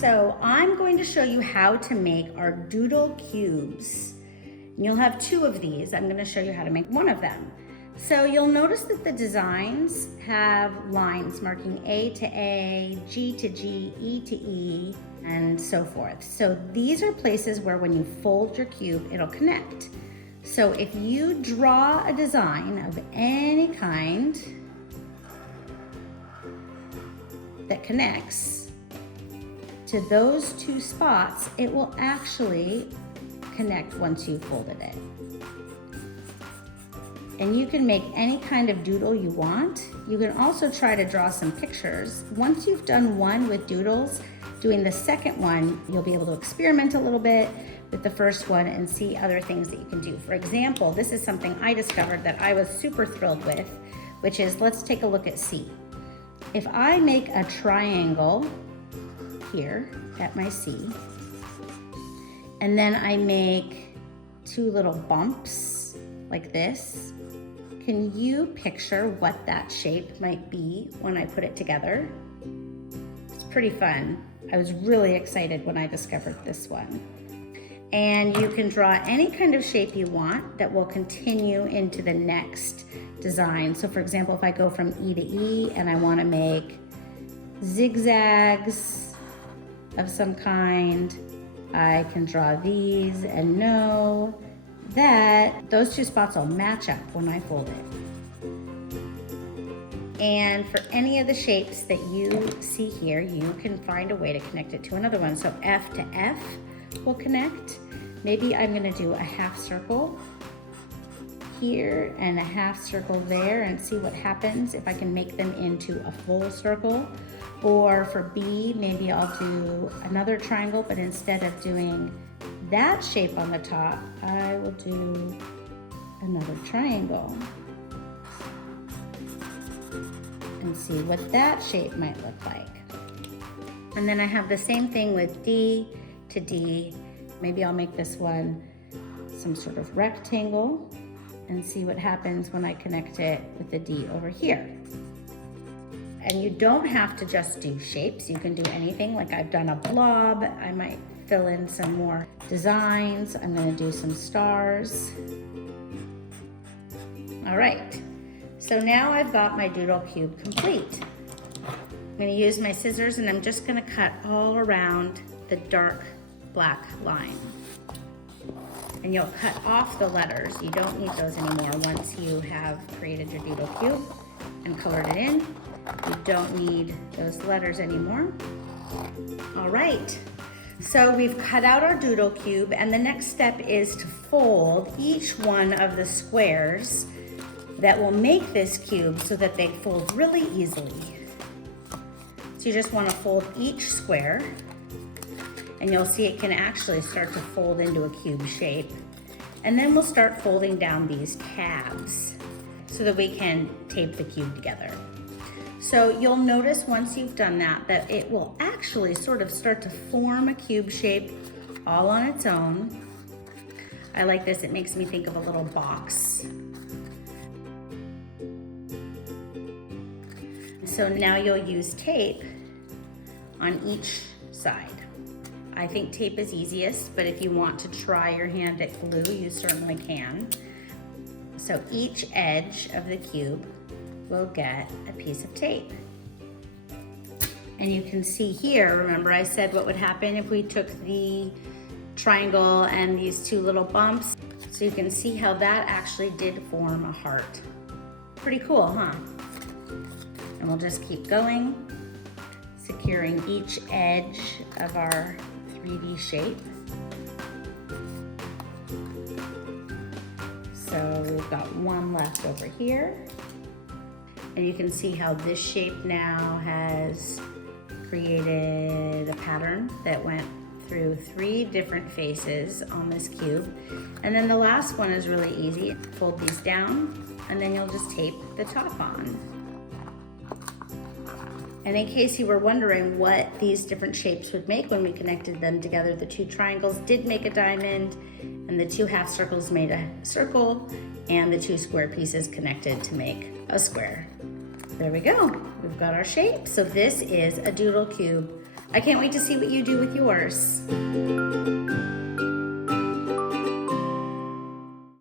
So I'm going to show you how to make our Doodle Cubes. And you'll have two of these. I'm going to show you how to make one of them. So you'll notice that the designs have lines marking A to A, G to G, E to E, and so forth. So these are places where when you fold your cube, it'll connect. So if you draw a design of any kind that connects to those two spots, it will actually connect once you've folded it. And you can make any kind of doodle you want. You can also try to draw some pictures. Once you've done one with doodles, doing the second one, you'll be able to experiment a little bit with the first one and see other things that you can do. For example, this is something I discovered that I was super thrilled with, which is, let's take a look at C. If I make a triangle here at my C, and then I make two little bumps like this, can you picture what that shape might be when I put it together? It's pretty fun. I was really excited when I discovered this one. And you can draw any kind of shape you want that will continue into the next design. So for example, if I go from E to E and I want to make zigzags of some kind, I can draw these and know that those two spots will match up when I fold it. And for any of the shapes that you see here, you can find a way to connect it to another one. So F to F will connect. Maybe I'm gonna do a half circle here and a half circle there and see what happens if I can make them into a full circle. Or for B, maybe I'll do another triangle, but instead of doing that shape on the top, I will do another triangle and see what that shape might look like. And then I have the same thing with D to D. Maybe I'll make this one some sort of rectangle and see what happens when I connect it with the D over here. And you don't have to just do shapes. You can do anything. Like I've done a blob. I might fill in some more designs. I'm gonna do some stars. All right, so now I've got my doodle cube complete. I'm gonna use my scissors and I'm just gonna cut all around the dark black line. And you'll cut off the letters. You don't need those anymore once you have created your doodle cube and colored it in. You don't need those letters anymore. All right, so we've cut out our doodle cube, and the next step is to fold each one of the squares that will make this cube so that they fold really easily. So you just want to fold each square, and you'll see it can actually start to fold into a cube shape. And then we'll start folding down these tabs so that we can tape the cube together. So you'll notice once you've done that, that it will actually sort of start to form a cube shape all on its own. I like this, it makes me think of a little box. So now you'll use tape on each side. I think tape is easiest, but if you want to try your hand at glue, you certainly can. So each edge of the cube will get a piece of tape. And you can see here, remember I said what would happen if we took the triangle and these two little bumps? So you can see how that actually did form a heart. Pretty cool, huh? And we'll just keep going, securing each edge of our 3D shape. So we've got one left over here. And you can see how this shape now has created a pattern that went through 3 different faces on this cube. And then the last one is really easy. Fold these down, and then you'll just tape the top on. And in case you were wondering what these different shapes would make when we connected them together, the 2 triangles did make a diamond, and the 2 half circles made a circle, and the 2 square pieces connected to make a square. There we go, we've got our shape. So this is a doodle cube I can't wait to see what you do with yours.